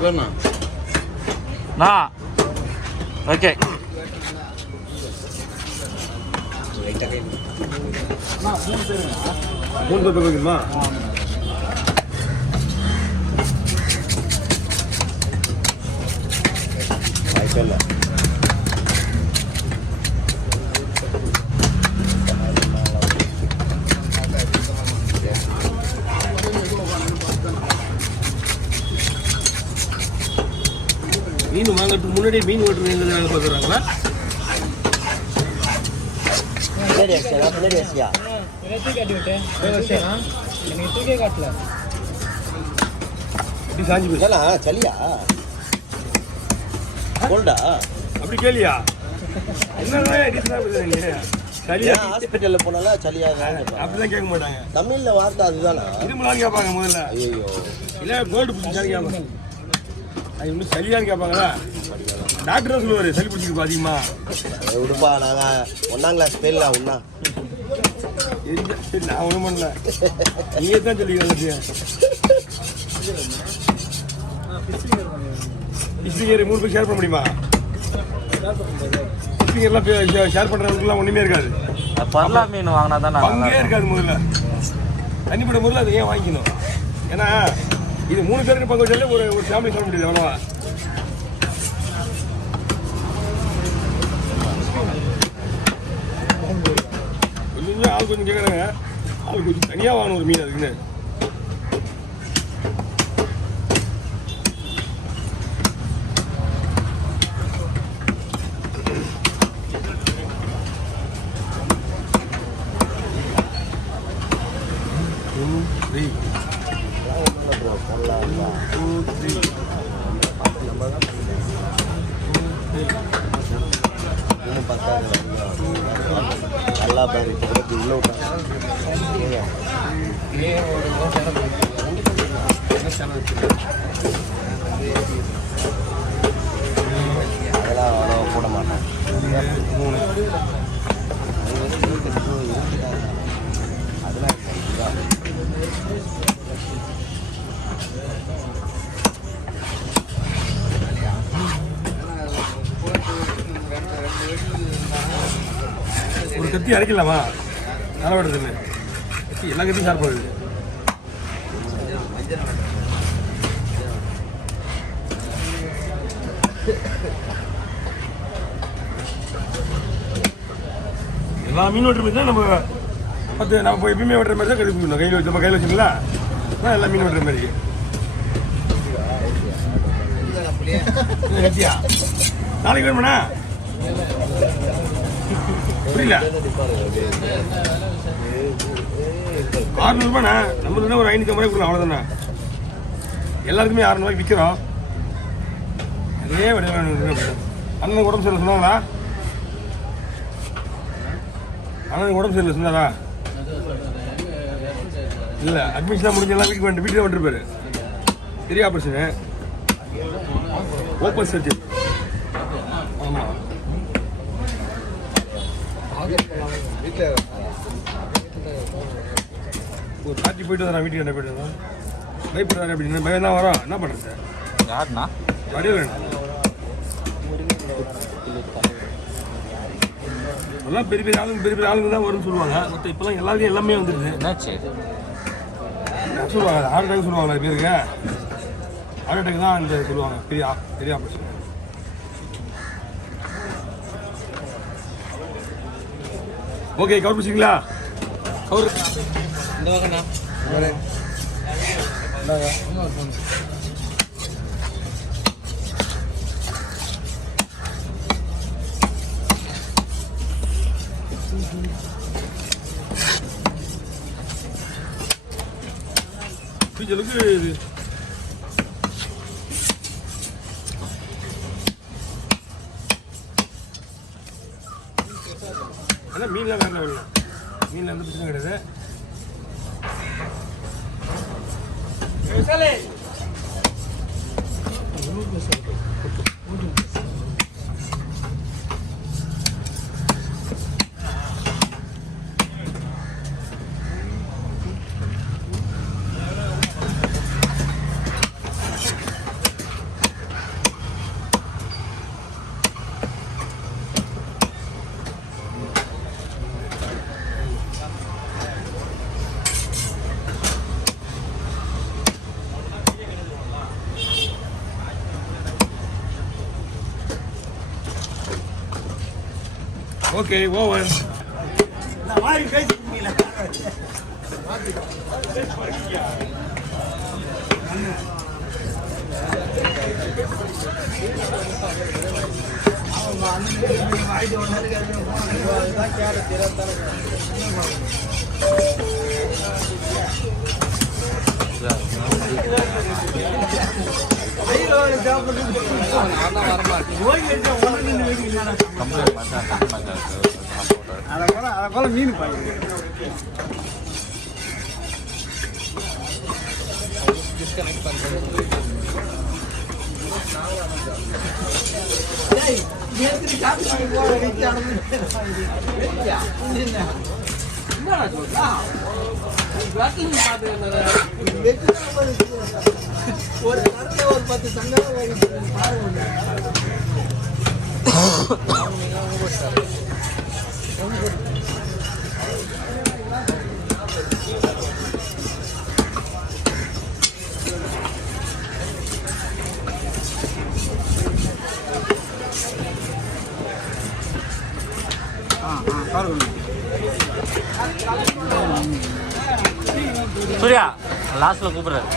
Okay மூணு பேர் வைக்கணுமா? வாய்ப்பில்லை. மீன் வாங்கிறதுக்கு முன்னாடி மீன் ஓட்டுறது எங்கே பார்க்குறாங்களா? அப்படி கேளியா? ஹாஸ்பிட்டல்ல போனால சளியா அப்படிதான் கேட்க மாட்டாங்க. தமிழ்ல வார்த்தை அதுதானா? இருமலான்னு கேட்பாங்க முதல்ல. ஐயோ இல்லை கோல்டு பிடிச்சாலும் கேட்பாங்க. அது இன்னும் சளியான்னு கேட்பாங்களா? டாக்டர் தான் சொல்லுவார் சளி பிடிச்சிருக்கு அதிகமா. விடுப்பா நாங்கள் 1ஆம் கிளாஸ் ஃபெயில்ல ஒன்றா. நான் ஒன்றும் பண்ணல, நீயே தான் சொல்லிக்கிறேன். ஸ்பீக்கர் 3 பேர் ஷேர் பண்ண முடியுமா? ஸ்பீக்கர்லாம் ஷேர் பண்ணுறவங்களுக்குலாம் ஒன்றுமே இருக்காது. பரலா மீன் வாங்கினா தான் பங்கே இருக்காது. முதல்ல தனிப்பட்ட முதல்ல அதை ஏன் வாங்கிக்கணும்? ஏன்னா இது 3 பேருக்கு பங்கு வச்சாலே ஒரு ஃபேமிலி சொல்ல முடியாது. அவ்வளோவா கொஞ்சம் ஆள் கொஞ்சம் கேட்குறாங்க. ஆள் கொஞ்சம் தனியாக வாங்கணும் ஒரு மீன். அதுக்குன்னு நல்லா பாரு உள்ள அதெல்லாம் அவ்வளோ போட மாட்டேன். அதெல்லாம் ஒரு கத்தி அரைக்கலாமா? நல்லா விடுறது கத்தி எல்லா கத்தியும் ஷார்ப் ஆகுது. எல்லா மீன் வெட்டுற மாதிரி தான் நம்ம நம்ம எப்பயுமே வெட்டுற மாதிரி தான் கருப்பு மீன் கையில் வச்சு நம்ம கையில் வச்சுங்களா தான் எல்லா மீன் வெட்டுற மாதிரி. கத்தியா நாளைக்கு வேணுமாண்ணா? புரியல. 600 ரூபாண்ணா. நம்மளுக்கு ஒரு 550 ரூபாய் கொடுக்கலாம். அவ்வளோதாண்ணா. எல்லாருக்குமே 600 ரூபாய்க்கு விற்கிறோம். அதே விட அண்ணன் உடம்பு சரியில்லை சொன்னாங்களா? அண்ணனுக்கு உடம்பு சரியில்லை சொன்னாரா? இல்லை அட்மிஷன்லாம் முடிஞ்செல்லாம் வீட்டில் வந்துருப்பாரு. பெரிய ஆப்ரேஷனு, ஓப்பன் சர்ஜரி. ஆமாம் ஒரு பாட்டி போயிட்டு வரேன் வீட்டுக்கு. என்ன போயிட்டு வரேன் பயப்படுறாரு அப்படின்னு பயம் தான் வரோம். என்ன பண்ணுறது? யாருண்ணா? வடிவேல் எல்லாம் பெரிய பெரிய ஆளுங்க தான் வரும்னு சொல்லுவாங்க. மொத்தம் இப்போலாம் எல்லாருக்கும் எல்லாமே வந்துடுது. என்னாச்சு? என்ன சொல்லுவாங்க? ஹார்ட் அட்டாக் சொல்லுவாங்களா பேருக்கு? ஹார்ட் அட்டாக் தான் இந்த சொல்லுவாங்க. பெரிய ஆப்ரேஷன். ஓகே கவர் பிடிச்சிங்களா? கவர் இந்த வாங்கண்ணா. பிடிச்சலுக்கு ஆனால் மீன்லாம் வேறு வரல. மீனில் வந்து பிரச்சனை கிடையாது. Okay over. மீன் டிஸ்கனெக்ட் பண்ணுறது ஒரு 10 சங்கம் சூர்யா லாஸ்ட்ல கூப்பிடுறாரு